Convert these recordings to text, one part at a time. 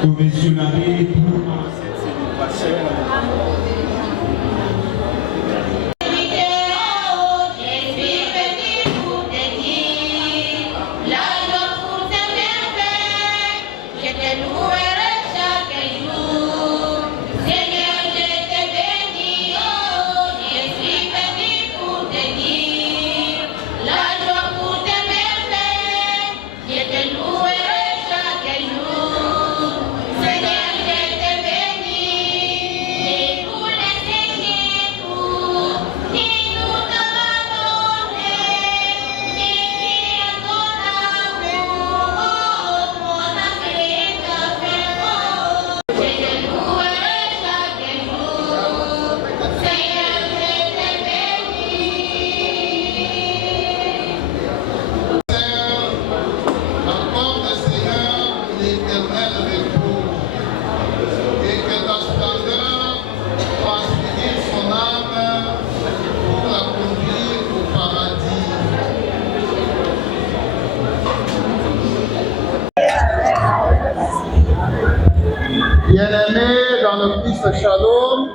commissionnaire pour cette célébration. Bien-aimés dans le Christ, Shalom.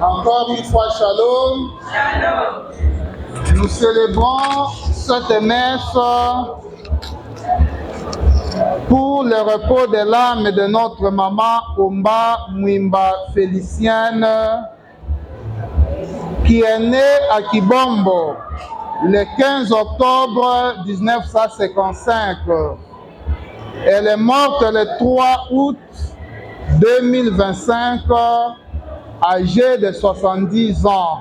Encore une fois, Shalom. Nous célébrons cette messe pour le repos de l'âme de notre maman Omba Mwimba Félicienne, qui est née à Kibombo le 15 octobre 1955. Elle est morte le 3 août 2025, âgée de 70 ans.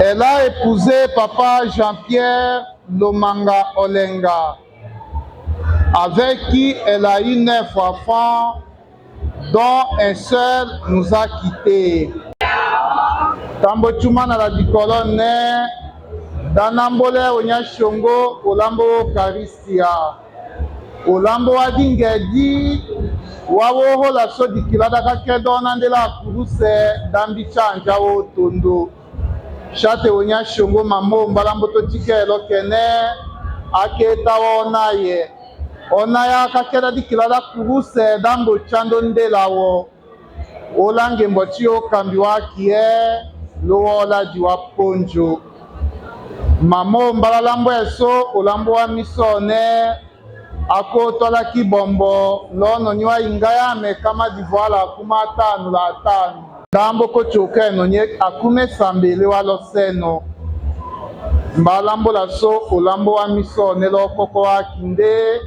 Elle a épousé papa Jean-Pierre Lomanga Olenga, avec qui elle a eu 9 enfants, dont un seul nous a quittés. Tambo Chumana la Dikolone, Danambole Onyashongo, Olambo Karistia. Olambo Adingedi, Wawo la Sodi Kiladaka Kedona de la Kuruse, Dambichanja Tondo. Chate Onyashongo Mamo, Mbalambo Totike Lokene, Aketa Onaye. Onaya Kakeda di Kilada Kuruse, Dambo Chandonde Lawo. Olange Mbotio Kambiwa Kie, Lola Diwa Ponjo. Mamo Mbalambo Eso, Olambo Amisone. Ako tola Kibombo, lono niwa ingaya me kama divoala kuma tanu la tanu. Dambo ko choke no nye akume sambele walo seno. Mbalambo la so olambo wa miso nelo koko wa kinde.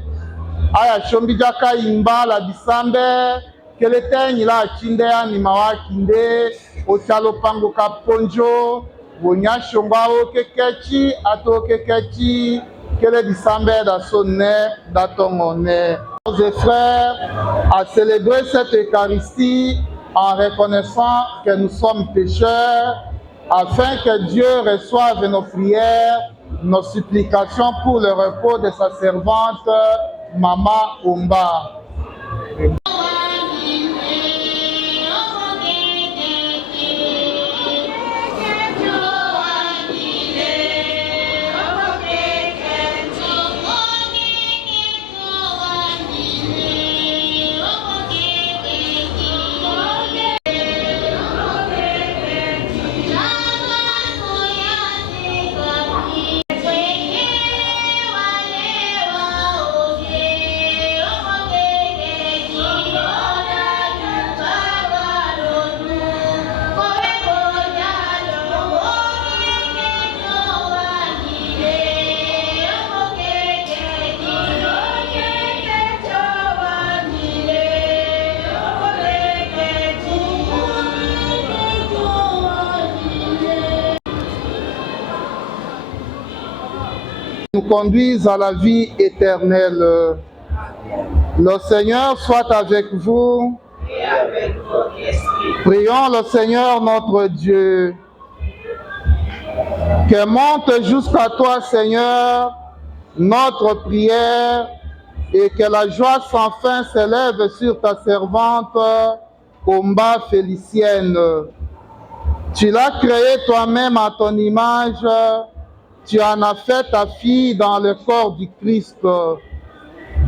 Aya shombi jaka imba la disambe. Kelete nila chinde ya ni mawa kinde. Ochalo pango kaponjo. Wonya shomba o kekechi ato kekechi. Que le dissemble dans son nez, dans ton nez. Nos frères, à célébrer cette Eucharistie en reconnaissant que nous sommes pécheurs, afin que Dieu reçoive nos prières, nos supplications pour le repos de sa servante, Maman Omba. Nous conduisent à la vie éternelle. Le Seigneur soit avec vous. Et avec votre esprit. Prions le Seigneur notre Dieu. Que monte jusqu'à toi, Seigneur, notre prière, et que la joie sans fin s'élève sur ta servante, Omba Félicienne. Tu l'as créée toi-même à ton image. Tu en as fait ta fille dans le corps du Christ.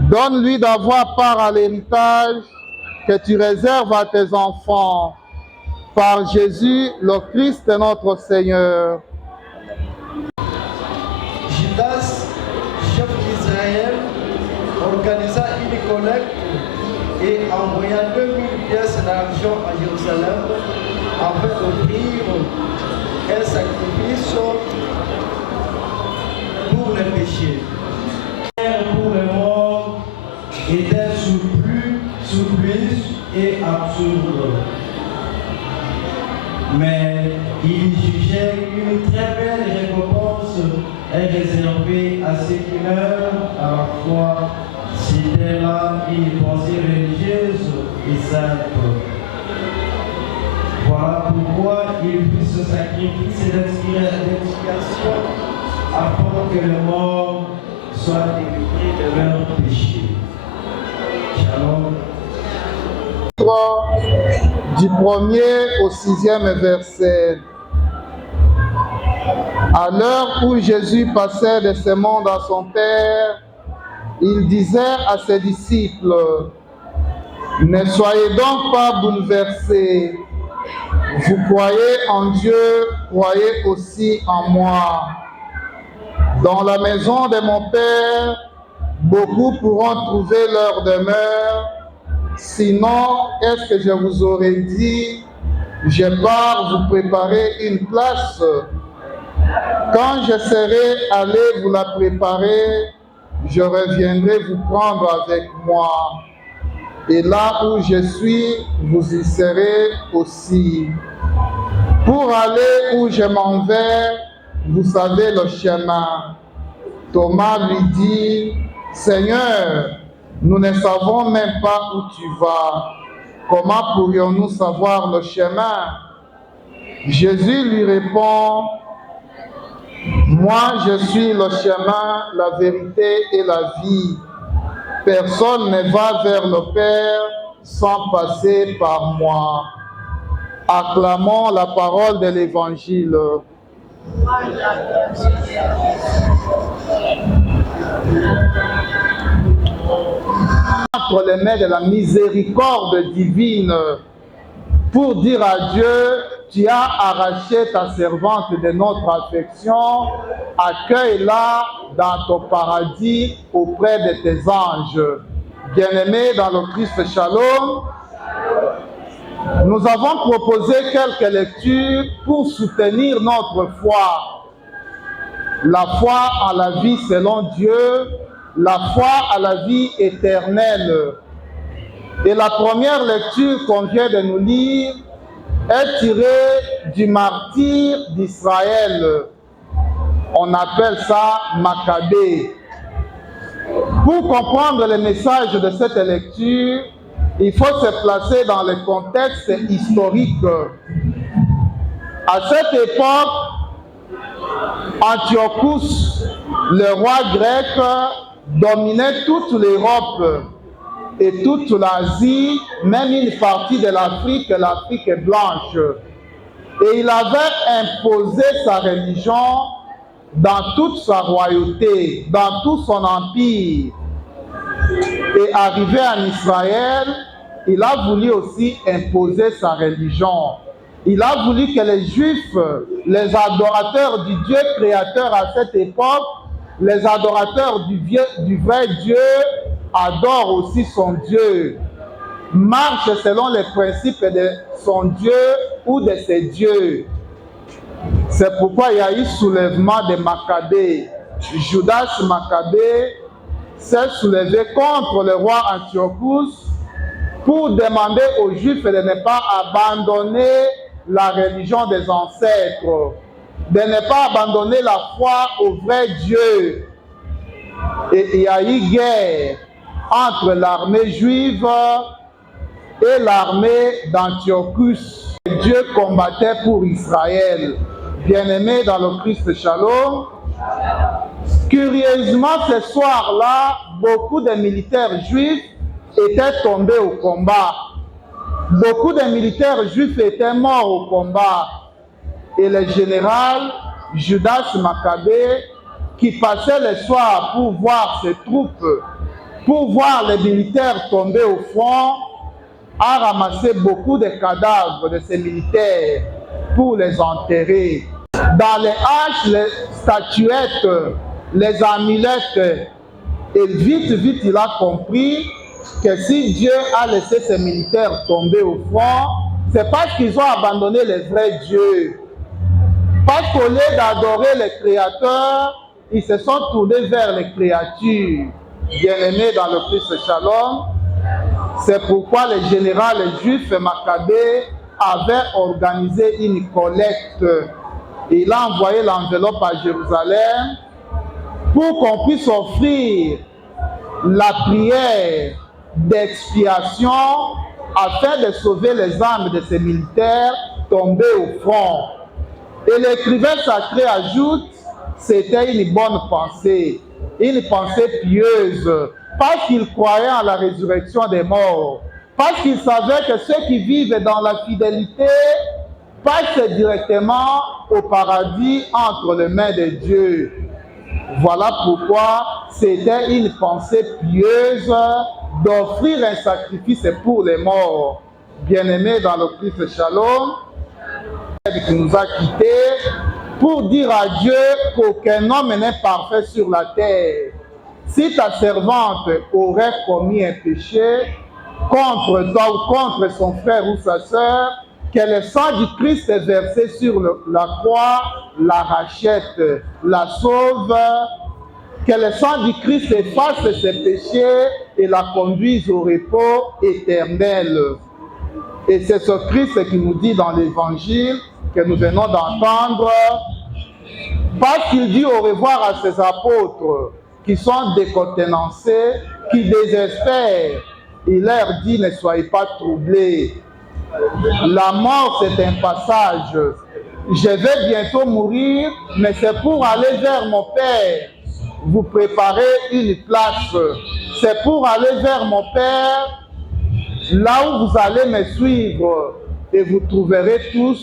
Donne-lui d'avoir part à l'héritage que tu réserves à tes enfants. Par Jésus, le Christ est notre Seigneur. Judas, chef d'Israël, organisa une collecte et envoya 2000 pièces d'argent à Jérusalem afin d'offrir un sacrifice pour les péchés. Pour le monde était surprise et absurde. Mais il jugeait qu'une très belle récompense est réservée à ceux qui meurent à la foi. C'était là une pensée religieuse et sainte. Voilà pourquoi il fit ce sacrifice d'expiation afin que le monde soit délivré de leurs péchés. Shalom. Du 1er au 6e verset. À l'heure où Jésus passait de ce monde à son Père, il disait à ses disciples, « Ne soyez donc pas bouleversés. Vous croyez en Dieu, croyez aussi en moi. Dans la maison de mon Père, beaucoup pourront trouver leur demeure. Sinon, est-ce que je vous aurais dit, je pars vous préparer une place? Quand je serai allé vous la préparer, je reviendrai vous prendre avec moi. Et là où je suis, vous y serez aussi. Pour aller où je m'en vais, vous savez le chemin. » Thomas lui dit, « Seigneur, nous ne savons même pas où tu vas. Comment pourrions-nous savoir le chemin? » Jésus lui répond, « Moi, je suis le chemin, la vérité et la vie. Personne ne va vers le Père sans passer par moi. » Acclamons la parole de l'Évangile. Entre les mains de la miséricorde divine pour dire à Dieu, tu as arraché ta servante de notre affection, accueille-la dans ton paradis auprès de tes anges. Bien-aimés dans le Christ, shalom. Nous avons proposé quelques lectures pour soutenir notre foi. La foi à la vie selon Dieu, la foi à la vie éternelle. Et la première lecture qu'on vient de nous lire est tirée du martyr d'Israël. On appelle ça Maccabée. Pour comprendre le message de cette lecture, il faut se placer dans le contexte historique. À cette époque, Antiochus, le roi grec, dominait toute l'Europe et toute l'Asie, même une partie de l'Afrique blanche. Et il avait imposé sa religion dans toute sa royauté, dans tout son empire. Et arrivé en Israël, il a voulu aussi imposer sa religion. Il a voulu que les Juifs, les adorateurs du Dieu créateur à cette époque, les adorateurs du vrai Dieu, adorent aussi son Dieu, marchent selon les principes de son Dieu ou de ses dieux. C'est pourquoi il y a eu soulèvement de Maccabée. Judas Maccabée s'est soulevé contre le roi Antiochus pour demander aux Juifs de ne pas abandonner la religion des ancêtres, de ne pas abandonner la foi au vrai Dieu. Et il y a eu guerre entre l'armée juive et l'armée d'Antiochus. Dieu combattait pour Israël. Bien-aimés dans le Christ, shalom. Curieusement, ce soir-là, beaucoup de militaires juifs étaient tombés au combat. Beaucoup de militaires juifs étaient morts au combat. Et le général Judas Maccabée, qui passait le soir pour voir ses troupes pour voir les militaires tomber au front, a ramassé beaucoup de cadavres de ces militaires pour les enterrer. Dans les haches, les statuettes, les amulettes, et vite il a compris que si Dieu a laissé ces militaires tomber au front, c'est parce qu'ils ont abandonné les vrais dieux. Parce qu'au lieu d'adorer les créateurs, ils se sont tournés vers les créatures. Bien-aimés dans le Christ Shalom, c'est pourquoi le général juif Maccabée avait organisé une collecte. Il a envoyé l'enveloppe à Jérusalem pour qu'on puisse offrir la prière d'expiation afin de sauver les âmes de ces militaires tombés au front. Et l'écrivain sacré ajoute, c'était une bonne pensée, une pensée pieuse, parce qu'il croyait en la résurrection des morts, parce qu'il savait que ceux qui vivent dans la fidélité passent directement au paradis entre les mains de Dieu. Voilà pourquoi c'était une pensée pieuse d'offrir un sacrifice pour les morts. Bien-aimés dans le Christ Shalom, qui nous a quittés, pour dire à Dieu qu'aucun homme n'est parfait sur la terre. Si ta servante aurait commis un péché contre toi ou contre son frère ou sa sœur, que le sang du Christ est versé sur la croix, la rachète, la sauve, que le sang du Christ efface ses péchés et la conduise au repos éternel. Et c'est ce Christ qui nous dit dans l'Évangile que nous venons d'entendre, parce qu'il dit au revoir à ses apôtres qui sont décontenancés, qui désespèrent. Il leur dit, ne soyez pas troublés. La mort, c'est un passage. Je vais bientôt mourir, mais c'est pour aller vers mon Père. Vous préparez une place. C'est pour aller vers mon Père, là où vous allez me suivre. Et vous trouverez tous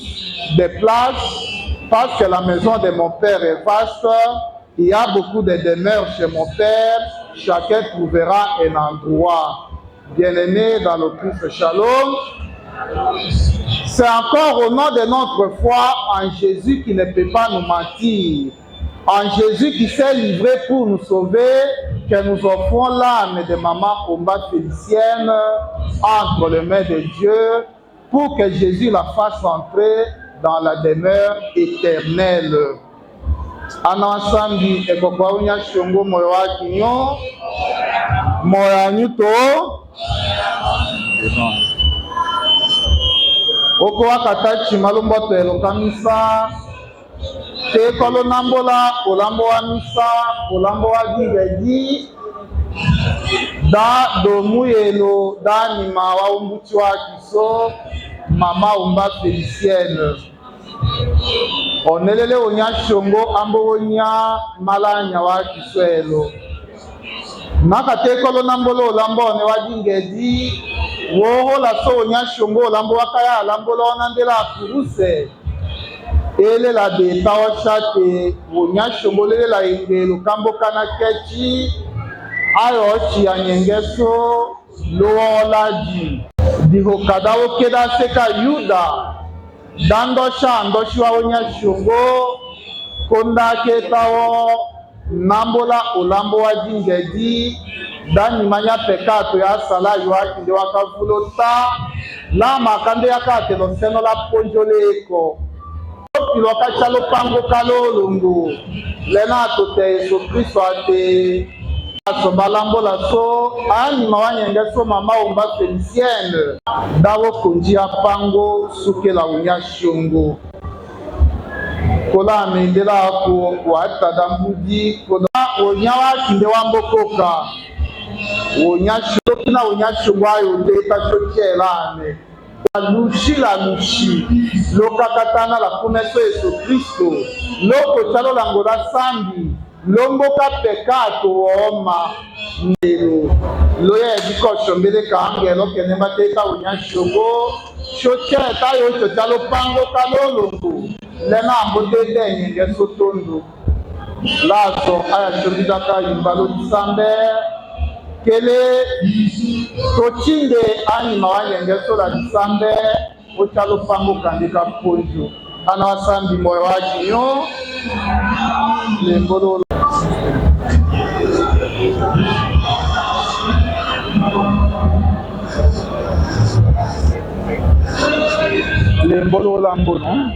des places, parce que la maison de mon Père est vaste. Il y a beaucoup de demeures chez mon Père. Chacun trouvera un endroit. Bien-aimés dans le Christ Shalom, c'est encore au nom de notre foi en Jésus qui ne peut pas nous mentir, en Jésus qui s'est livré pour nous sauver, que nous offrons l'âme de Maman Omba Félicienne entre les mains de Dieu, pour que Jésus la fasse entrer dans la demeure éternelle. Anansambi ekokaunya shongo moyo wa kinyo moyo anyuto oko wakatachi malumboto elokamisa tekolo nambola olambo wa misa olambo wa gigedi da domuyelo da nima wa umbuti wa kiso Mama Omba Félicienne. Onelele onya shongo ambo onya malanya wa kiswelo. Nakatekolo nambolo olambo ne wajingedi woho la so onya shongo olambo wakaya olambo la onandela kuruse. Ele la beta wa shate onya shongo lele la ingelo kambo kana kechi ayo chi anyengeso loolaji. Diho kadawo keda seka Yuda dandosha andoshiwa onya shongo konda ketawo nambola olambo wa jingedi dani manya pekato ya sala yuaki nde wakavulota la makande yakate no seno la ponjoleko piloka chalo pango kalolungu lena tote Yesu Kristo ate so balambola so ani mawanyenge so Mama Omba Félicienne dawo konjia pango sukela unya shongo kola mendela ko wata dambudi kola onyawa kinde wambokoka onya shongo na onya shongo ayo ndeta chokelane la lushi lokakatana la kuneso Yesu Kristo loko chalo langola sambi lomboka pekato oma ndelo loya diko shombele kangelo kenemba teta onya shongo shocheta yo chalo pango kalolongo lena ambode nyenge sotondo lazo aya shombida ka yimbalo sambe kele totinde anyima wanyenge sola disambe otalo pango kandika ponjo ana wasambi moyo waki yo lembolo lembolo lambo no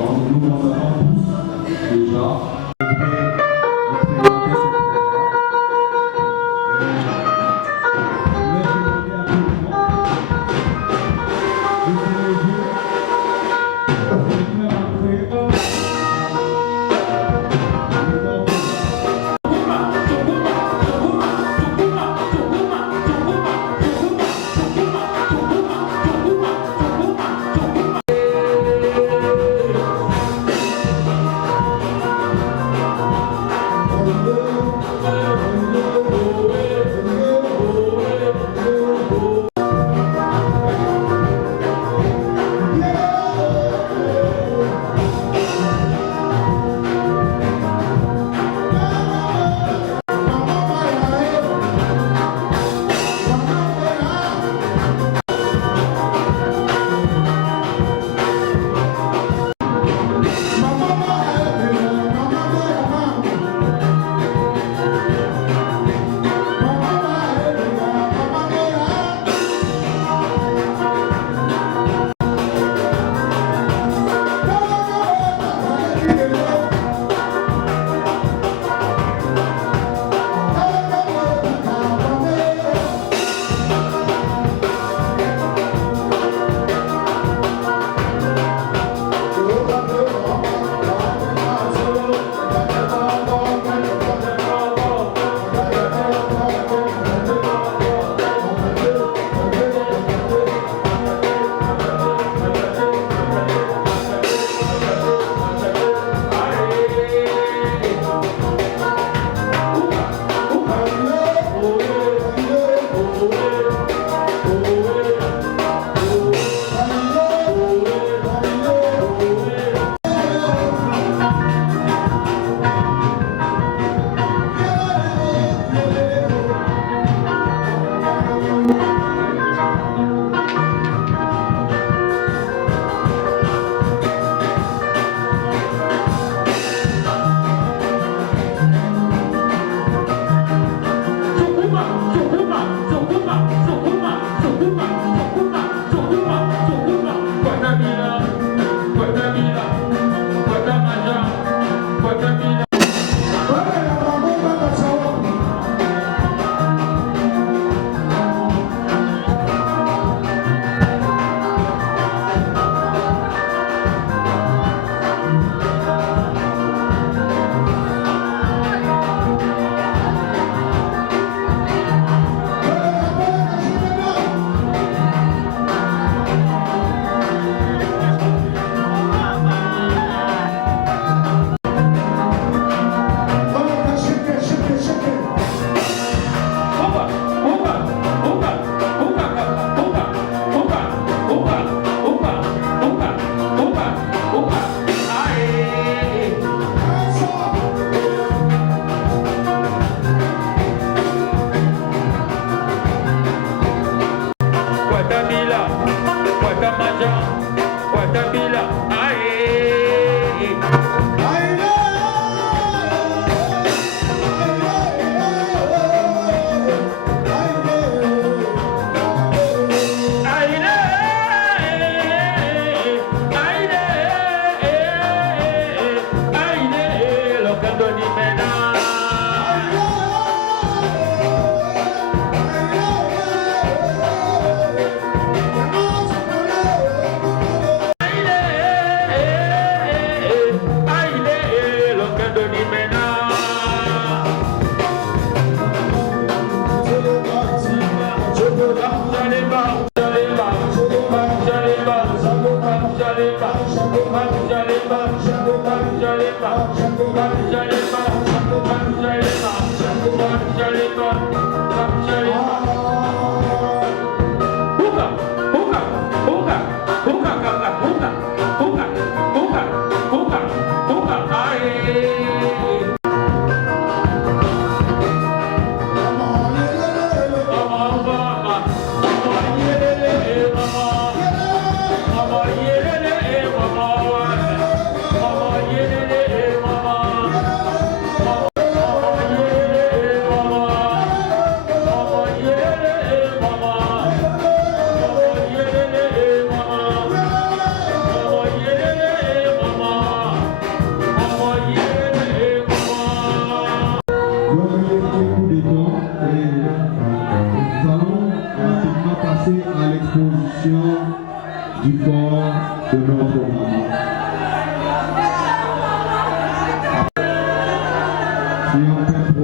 nous constatons tous déjà.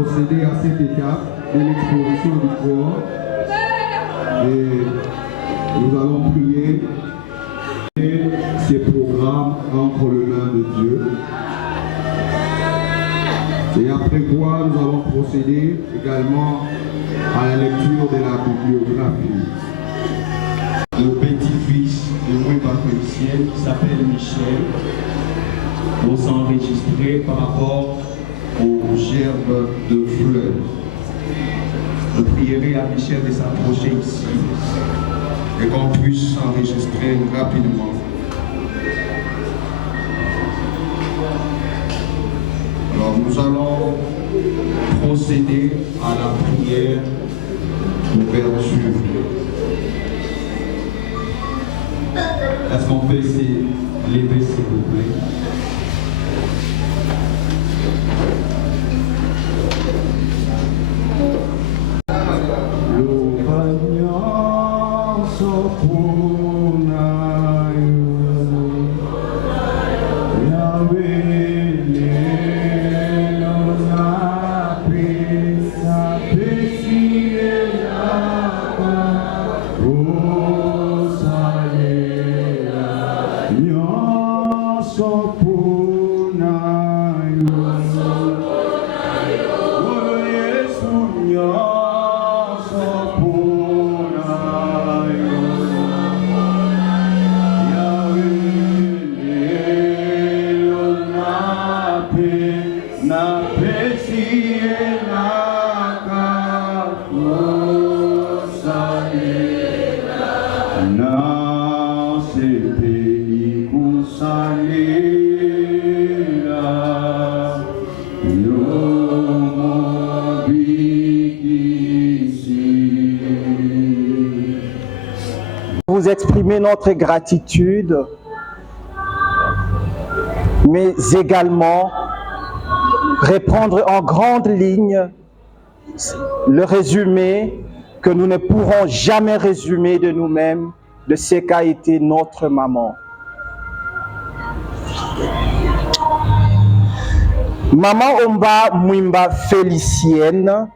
procéder à cette étape de l'exposition du corps. Et nous allons prier ces programmes entre les mains de Dieu. Et après quoi, nous allons procéder également à la lecture de la bibliographie. Le petit-fils de Mwemba Félicien qui s'appelle Michel vont s'enregistrer par rapport aux gerbes de fleurs. Je prierai à Michel de s'approcher ici et qu'on puisse s'enregistrer rapidement. Alors nous allons procéder à la prière d'ouverture. Est-ce qu'on peut lever s'il vous plaît? Vous exprimer notre gratitude, mais également reprendre en grande ligne le résumé que nous ne pourrons jamais résumer de nous-mêmes de ce qu'a été notre maman. Maman Omba Mwemba Félicienne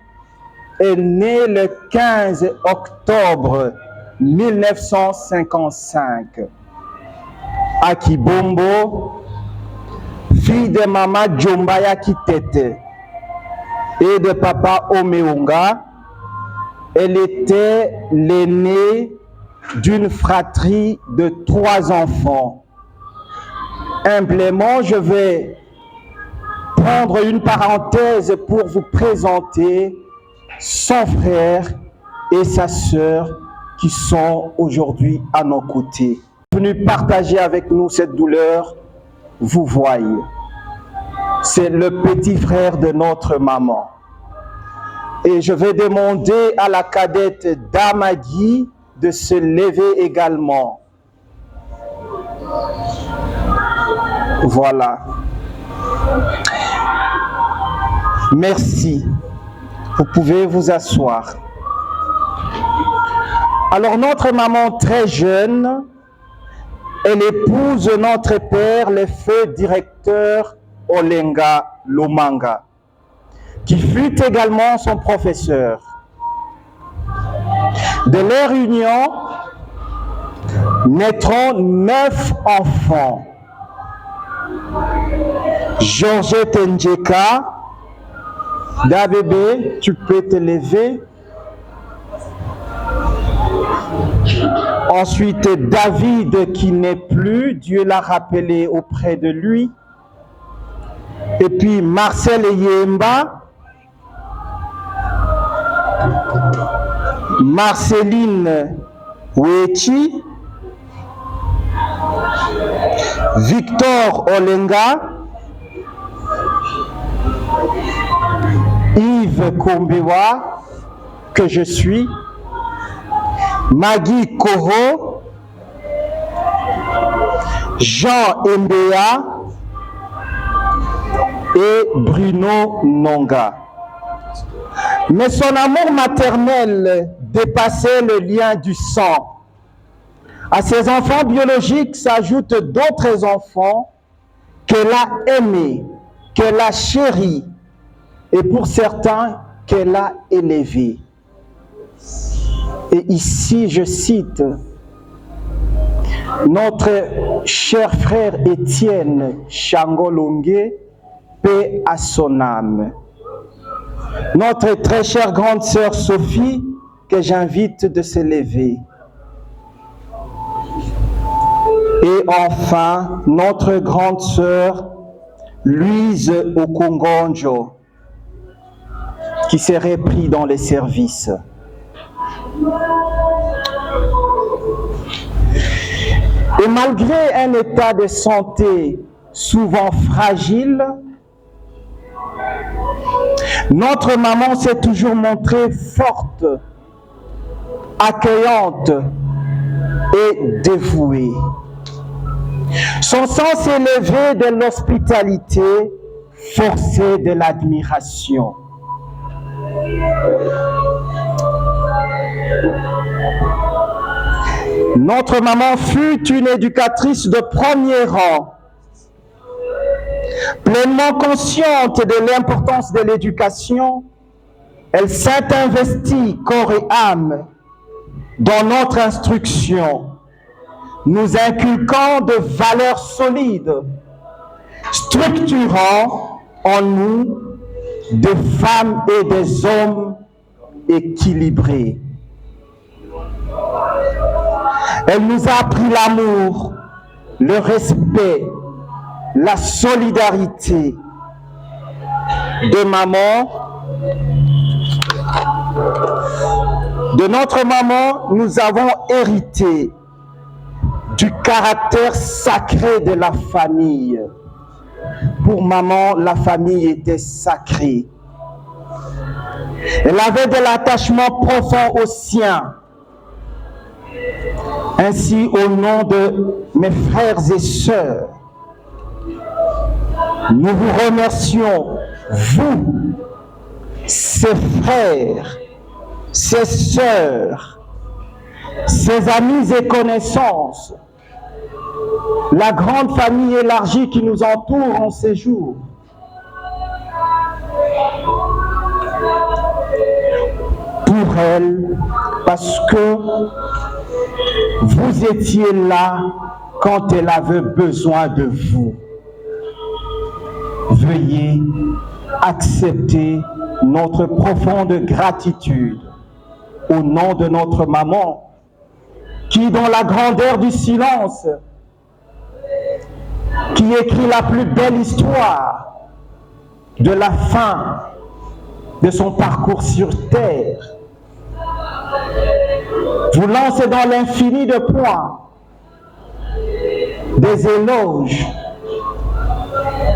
est née le 15 octobre 1955 à Kibombo, fille de maman Djombaya Kitete et de papa Omeonga. Elle était l'aînée d'une fratrie de 3 enfants. Humblement, je vais prendre une parenthèse pour vous présenter son frère et sa sœur qui sont aujourd'hui à nos côtés. Venus partager avec nous cette douleur, vous voyez. C'est le petit frère de notre maman. Et je vais demander à la cadette Damagui de se lever également. Voilà. Merci. Vous pouvez vous asseoir. Alors notre maman très jeune, elle épouse notre père, le feu directeur Olenga Lomanga, qui fut également son professeur. De leur union naîtront 9 enfants. Georgette Njeka, da bébé, tu peux te lever. Ensuite, David qui n'est plus, Dieu l'a rappelé auprès de lui. Et puis Marcel Yemba, Marceline Wechi, Victor Olenga, Yves Kombewa, que je suis, Maggie Koro, Jean Mbea et Bruno Nonga. Mais son amour maternel dépassait le lien du sang. À ses enfants biologiques s'ajoutent d'autres enfants qu'elle a aimés, qu'elle a chéris, et pour certains qu'elle a élevés. Et ici, je cite notre cher frère Étienne Changolongue, paix à son âme. Notre très chère grande sœur Sophie, que j'invite de se lever. Et enfin, notre grande sœur Louise Okongonjo, qui serait pris dans les services. Et malgré un état de santé souvent fragile, notre maman s'est toujours montrée forte, accueillante et dévouée. Son sens élevé de l'hospitalité forçait de l'admiration. Notre maman fut une éducatrice de premier rang, pleinement consciente de l'importance de l'éducation. Elle s'est investie corps et âme dans notre instruction, nous inculquant de valeurs solides, structurant en nous des femmes et des hommes équilibrés. Elle nous a appris l'amour, le respect, la solidarité. De notre maman, nous avons hérité du caractère sacré de la famille. Pour maman, la famille était sacrée. Elle avait de l'attachement profond aux siens. Ainsi, au nom de mes frères et sœurs, nous vous remercions, vous, ces frères, ces sœurs, ces amis et connaissances, la grande famille élargie qui nous entoure en ces jours. Pour elle, parce que vous étiez là quand elle avait besoin de vous. Veuillez accepter notre profonde gratitude au nom de notre maman, qui, dans la grandeur du silence, qui écrit la plus belle histoire de la fin de son parcours sur terre, vous lancez dans l'infini de points des éloges,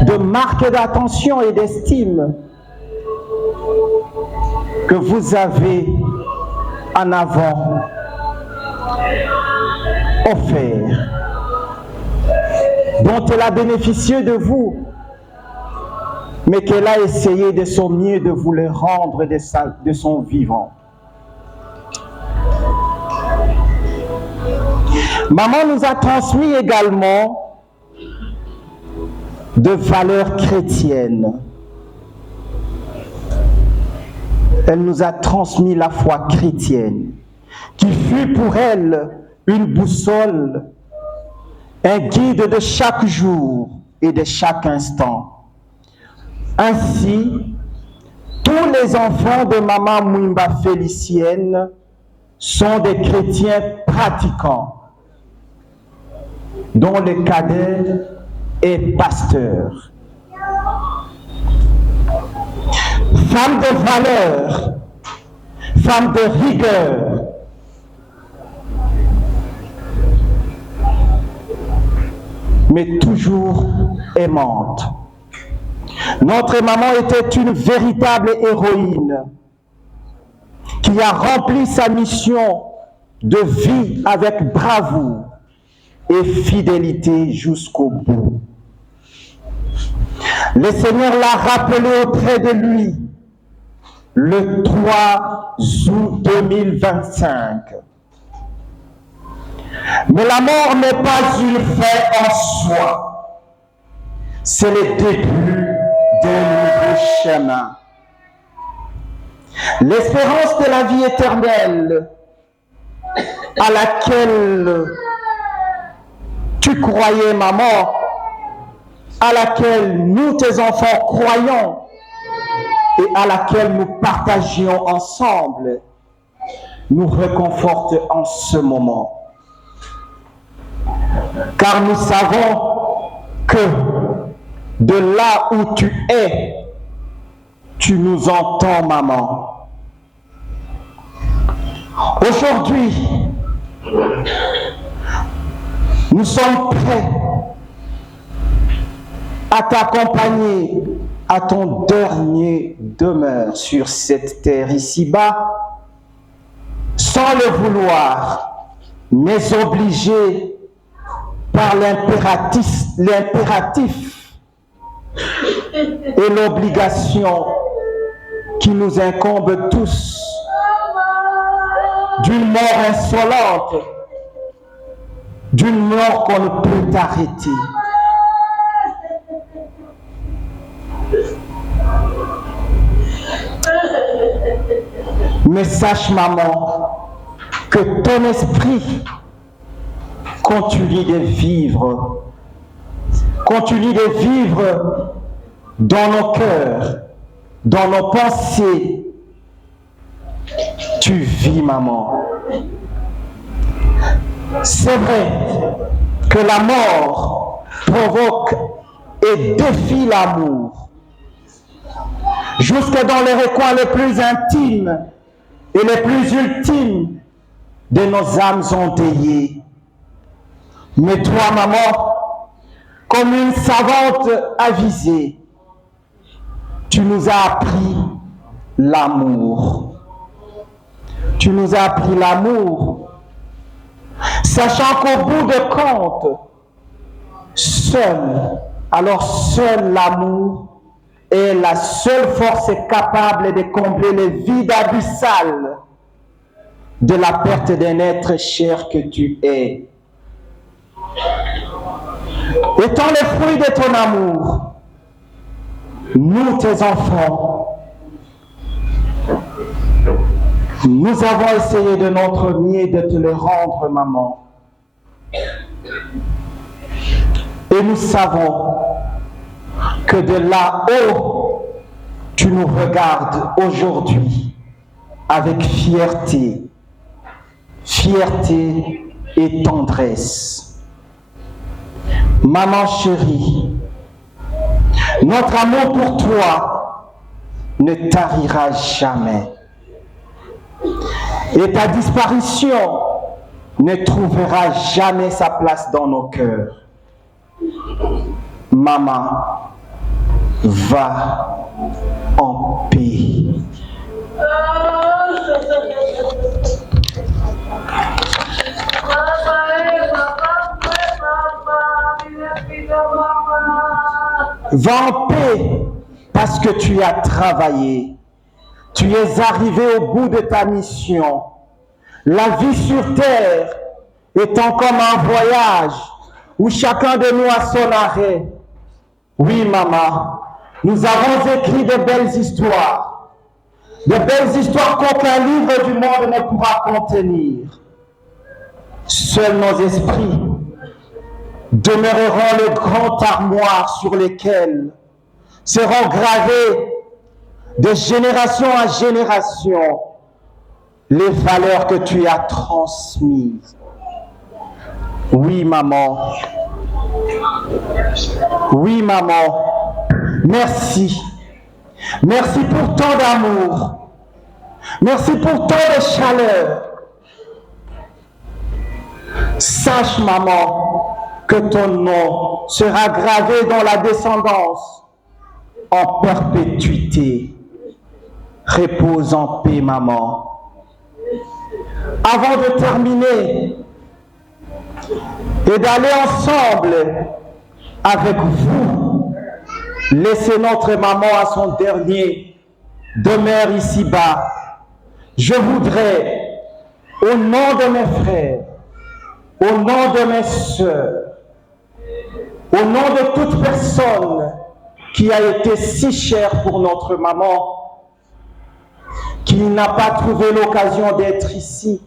de marques d'attention et d'estime que vous avez en avant offert, dont elle a bénéficié de vous, mais qu'elle a essayé de son mieux de vous le rendre de son vivant. Maman nous a transmis également de valeurs chrétiennes. Elle nous a transmis la foi chrétienne, qui fut pour elle une boussole, un guide de chaque jour et de chaque instant. Ainsi, tous les enfants de Maman Mwimba Félicienne sont des chrétiens pratiquants, dont le cadet est pasteur. Femme de valeur, femme de rigueur, mais toujours aimante. Notre maman était une véritable héroïne qui a rempli sa mission de vie avec bravoure et fidélité jusqu'au bout. Le Seigneur l'a rappelé auprès de lui le 3 août 2025. Mais la mort n'est pas une fin en soi. C'est le début d'un nouveau chemin. L'espérance de la vie éternelle à laquelle tu croyais, maman, à laquelle nous, tes enfants, croyons et à laquelle nous partagions ensemble, nous réconforte en ce moment. Car nous savons que de là où tu es, tu nous entends, maman. Aujourd'hui, nous sommes prêts à t'accompagner à ton dernier demeure sur cette terre ici-bas, sans le vouloir, mais obligé par l'impératif et l'obligation qui nous incombe tous d'une mort insolente, d'une mort qu'on ne peut arrêter. Mais sache, maman, que ton esprit continue de vivre dans nos cœurs, dans nos pensées. Tu vis, maman. C'est vrai que la mort provoque et défie l'amour, jusque dans les recoins les plus intimes et les plus ultimes de nos âmes endeuillées. Mais toi, maman, comme une savante avisée, tu nous as appris l'amour. Tu nous as appris l'amour, sachant qu'au bout de compte, seul l'amour est la seule force capable de combler le vide abyssal de la perte d'un être cher que tu es. Étant le fruit de ton amour, nous, tes enfants, nous avons essayé de notre mieux de te le rendre, maman. Et nous savons que de là-haut, tu nous regardes aujourd'hui avec fierté et tendresse. Maman chérie, notre amour pour toi ne tarira jamais. Et ta disparition ne trouvera jamais sa place dans nos cœurs. Maman, va en paix. Va en paix parce que tu as travaillé. Tu es arrivé au bout de ta mission. La vie sur terre étant comme un voyage où chacun de nous a son arrêt. Oui, maman, nous avons écrit de belles histoires qu'aucun livre du monde ne pourra contenir. Seuls nos esprits demeureront le grand armoire sur lesquels seront gravés de génération à génération les valeurs que tu as transmises. Oui, maman. Oui, maman. Merci. Merci pour tant d'amour. Merci pour tant de chaleur. Sache, maman, que ton nom sera gravé dans la descendance en perpétuité. Repose en paix, maman. Avant de terminer et d'aller ensemble avec vous, laisser notre maman à son dernier demeure ici-bas, je voudrais, au nom de mes frères, au nom de mes sœurs, au nom de toute personne qui a été si chère pour notre maman, qui qui n'a pas trouvé l'occasion d'être ici.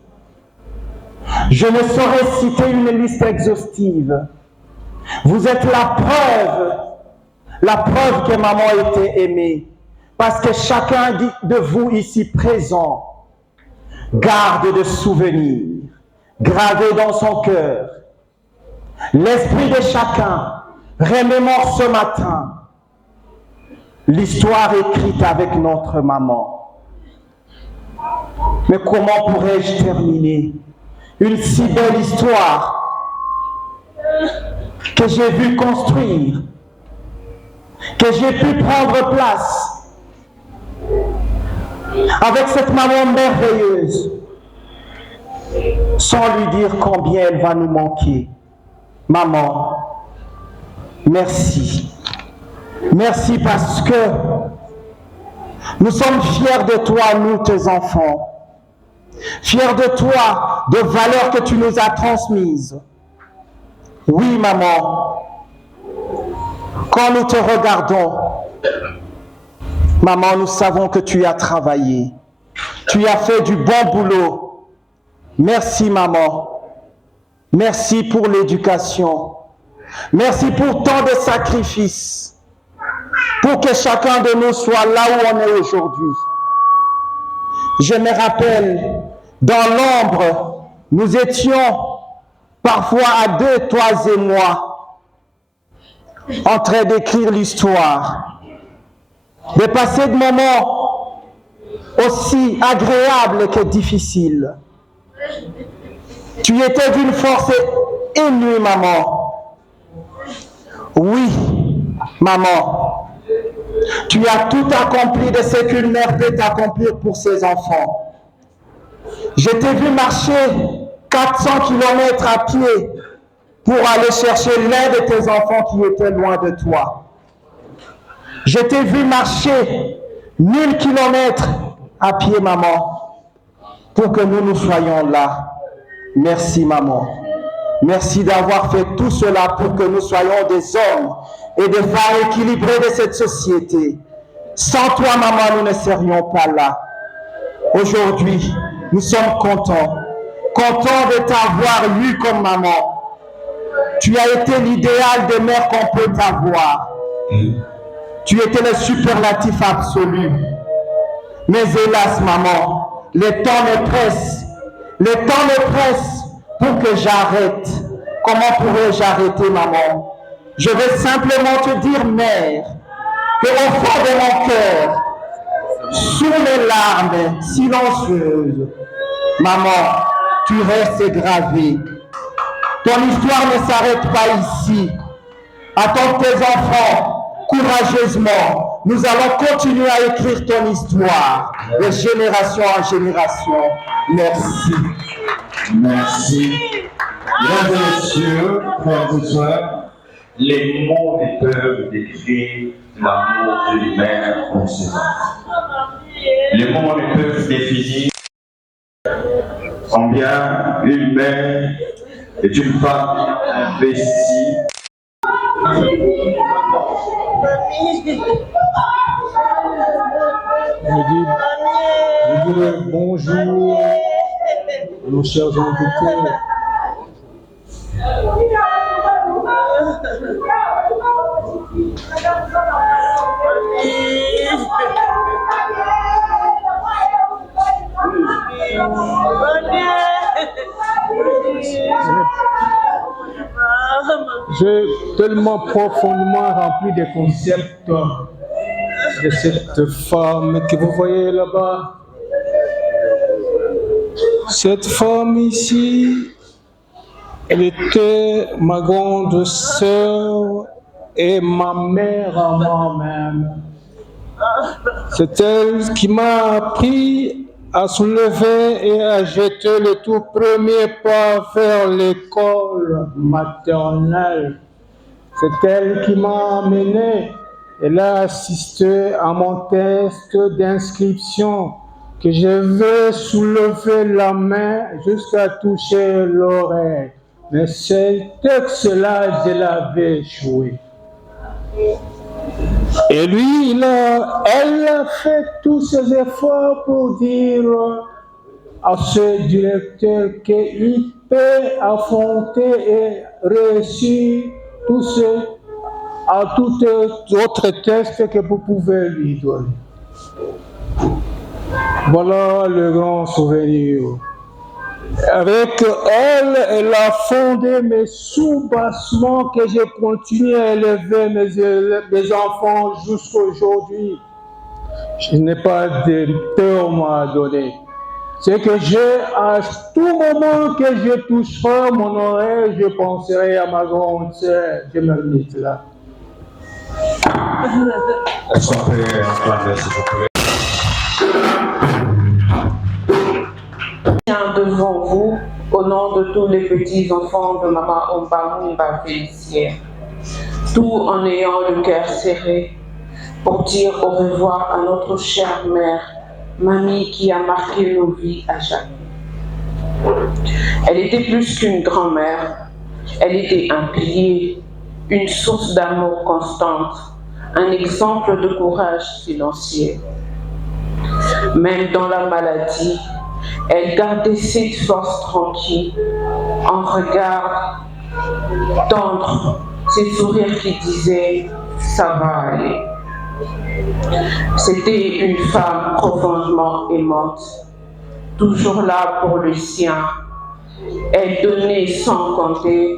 Je ne saurais citer une liste exhaustive. Vous êtes la preuve que maman était aimée. Parce que chacun de vous ici présent garde des souvenirs gravés dans son cœur. L'esprit de chacun remémore ce matin l'histoire écrite avec notre maman. Mais comment pourrais-je terminer une si belle histoire que j'ai vu construire, que j'ai pu prendre place avec cette maman merveilleuse, sans lui dire combien elle va nous manquer. Maman, merci. Merci parce que nous sommes fiers de toi, nous, tes enfants. Fiers de toi, des valeurs que tu nous as transmises. Oui, maman, quand nous te regardons, maman, nous savons que tu as travaillé. Tu as fait du bon boulot. Merci, maman. Merci pour l'éducation. Merci pour tant de sacrifices. Pour que chacun de nous soit là où on est aujourd'hui. Je me rappelle, dans l'ombre, nous étions parfois à deux, toi et moi, en train d'écrire l'histoire, de passer de moments aussi agréables que difficiles. Tu étais d'une force inouïe, maman. Oui, maman. Tu as tout accompli de ce qu'une mère peut accomplir pour ses enfants. Je t'ai vu marcher 400 km à pied pour aller chercher l'un de tes enfants qui était loin de toi. Je t'ai vu marcher 1000 km à pied, maman, pour que nous soyons là. Merci, maman. Merci d'avoir fait tout cela pour que nous soyons des hommes et des femmes équilibrés de cette société. Sans toi, maman, nous ne serions pas là. Aujourd'hui, nous sommes contents de t'avoir eu comme maman. Tu as été l'idéal de mère qu'on peut avoir. Tu étais le superlatif absolu. Mais hélas, maman, le temps me presse. Le temps me presse pour que j'arrête. Comment pourrais-je arrêter, maman? Je veux simplement te dire, mère, que au fond de mon cœur, sous les larmes silencieuses, maman, tu restes gravée. Ton histoire ne s'arrête pas ici. Attends tes enfants, courageusement. Nous allons continuer à écrire ton histoire de génération en génération. Merci. Merci. Mesdames et messieurs, frères et sœurs, les mots ne peuvent décrire l'amour d'une mère pour ses enfants. Les mots ne peuvent définir combien une mère est une femme investie. Je dis bonjour à nos chers invités. J'ai tellement profondément rempli des concepts de cette femme que vous voyez là-bas. Cette femme ici, elle était ma grande sœur et ma mère à moi-même. C'est elle qui m'a appris à se lever et à jeter le tout premier pas vers l'école maternelle. C'est elle qui m'a amené. Elle a assisté à mon test d'inscription que je vais soulever la main jusqu'à toucher l'oreille. Mais ce texte-là, je l'avais échoué. Et lui, elle fait tous ses efforts pour dire à ce directeur qu'il peut affronter et réussir à tout autre test que vous pouvez lui donner. Voilà le grand souvenir. Avec elle, elle a fondé mes sous-bassements que j'ai continué à élever mes enfants jusqu'à aujourd'hui. Je n'ai pas de terme à donner. C'est que à tout moment que je toucherai mon oreille, je penserai à ma grande sœur. Je me limite là. Est-ce qu'on peut acclamer, s'il vous plaît? Devant vous, au nom de tous les petits enfants de Maman Ombamumba Félicienne, tout en ayant le cœur serré, pour dire au revoir à notre chère mère, Mamie qui a marqué nos vies à jamais. Elle était plus qu'une grand-mère, elle était un pilier, une source d'amour constante, un exemple de courage silencieux. Même dans la maladie, elle gardait cette force tranquille, un regard tendre, ses sourires qui disaient « ça va aller ». C'était une femme profondément aimante, toujours là pour le sien. Elle donnait sans compter,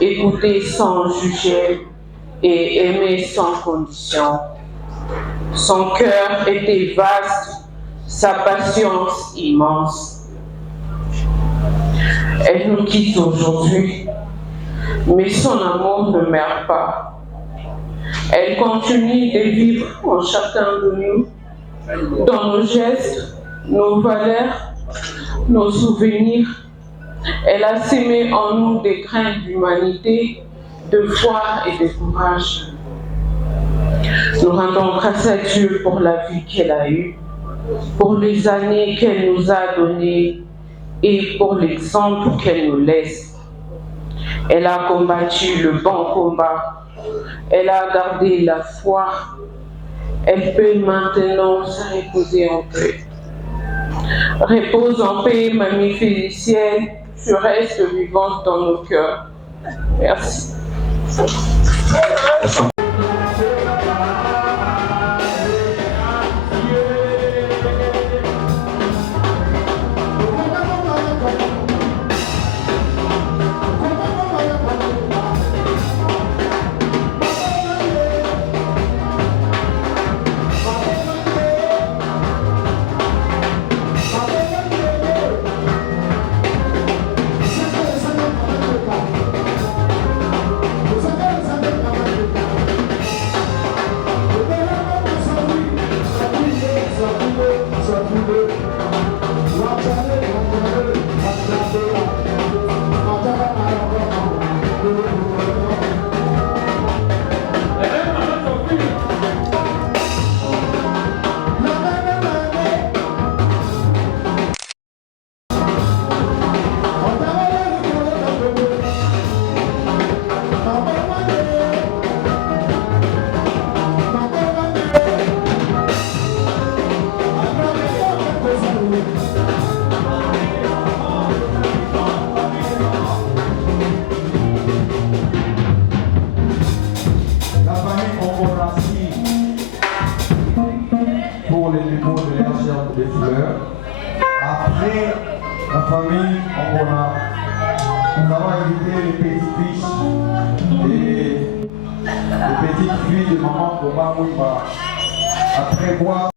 écoutait sans juger et aimait sans condition. Son cœur était vaste, sa patience immense. Elle nous quitte aujourd'hui, mais son amour ne meurt pas. Elle continue de vivre en chacun de nous, dans nos gestes, nos valeurs, nos souvenirs. Elle a semé en nous des grains d'humanité, de foi et de courage. Nous rendons grâce à Dieu pour la vie qu'elle a eue, pour les années qu'elle nous a données et pour l'exemple qu'elle nous laisse. Elle a combattu le bon combat, elle a gardé la foi, elle peut maintenant se reposer en paix. Repose en paix, Mamie Félicienne, tu restes vivante dans nos cœurs. Merci. Après la famille, nous avons invité les petits-fils et les petites filles de maman Ombamumba à prévoir.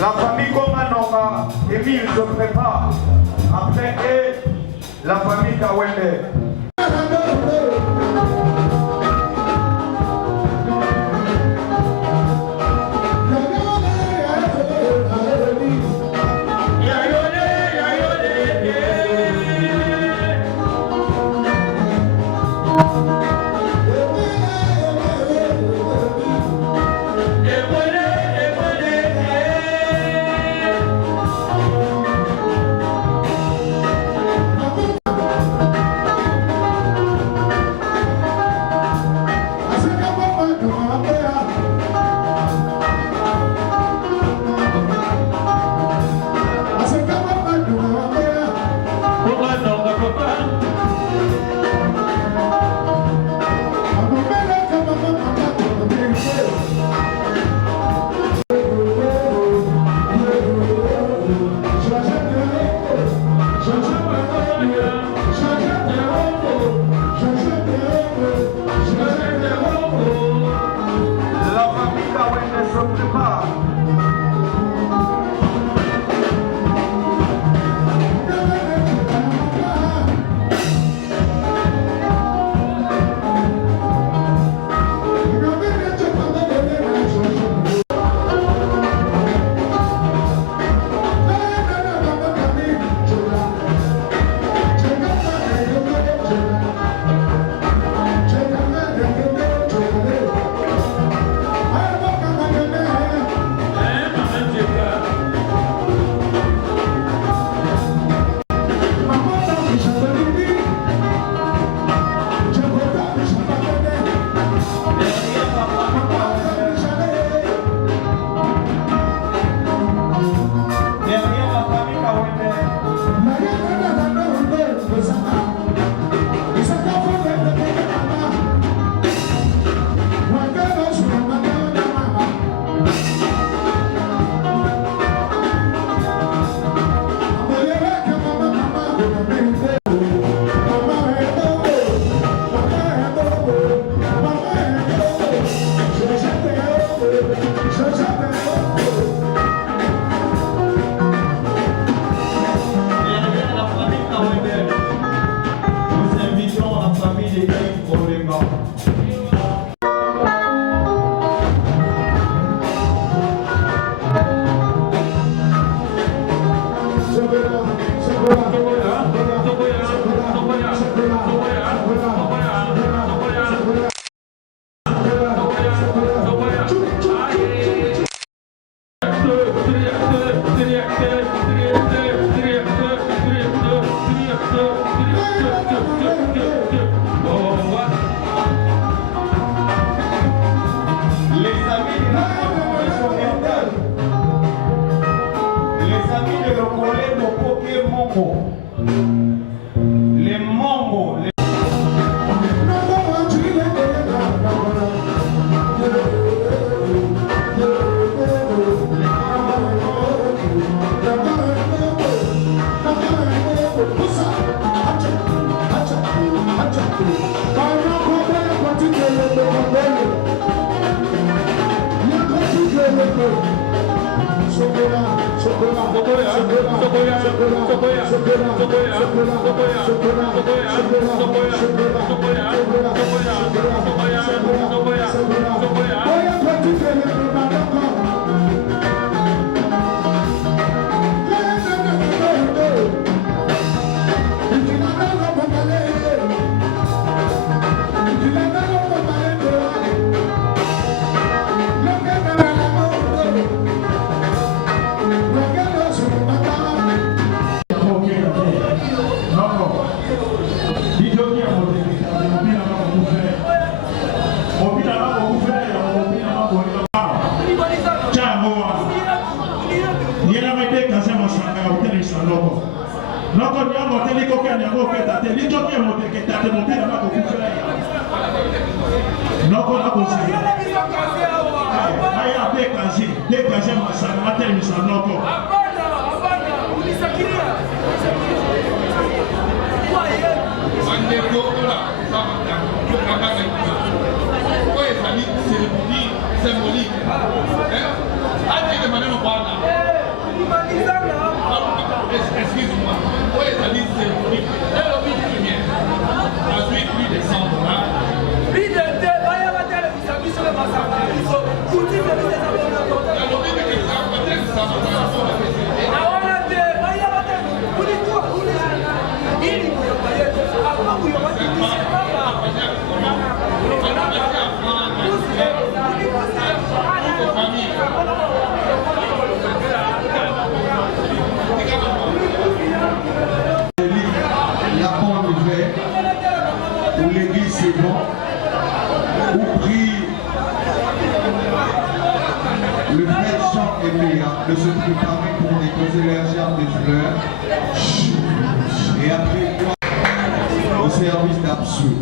La famille Gomanonga, Émile se prépare. Après elle, la famille Kawende. Les Mongo, les l'église c'est bon. Ou prie le frère Jean et Léa de se préparer pour déposer leur germe des fleurs. Et après quoi, au service d'absous.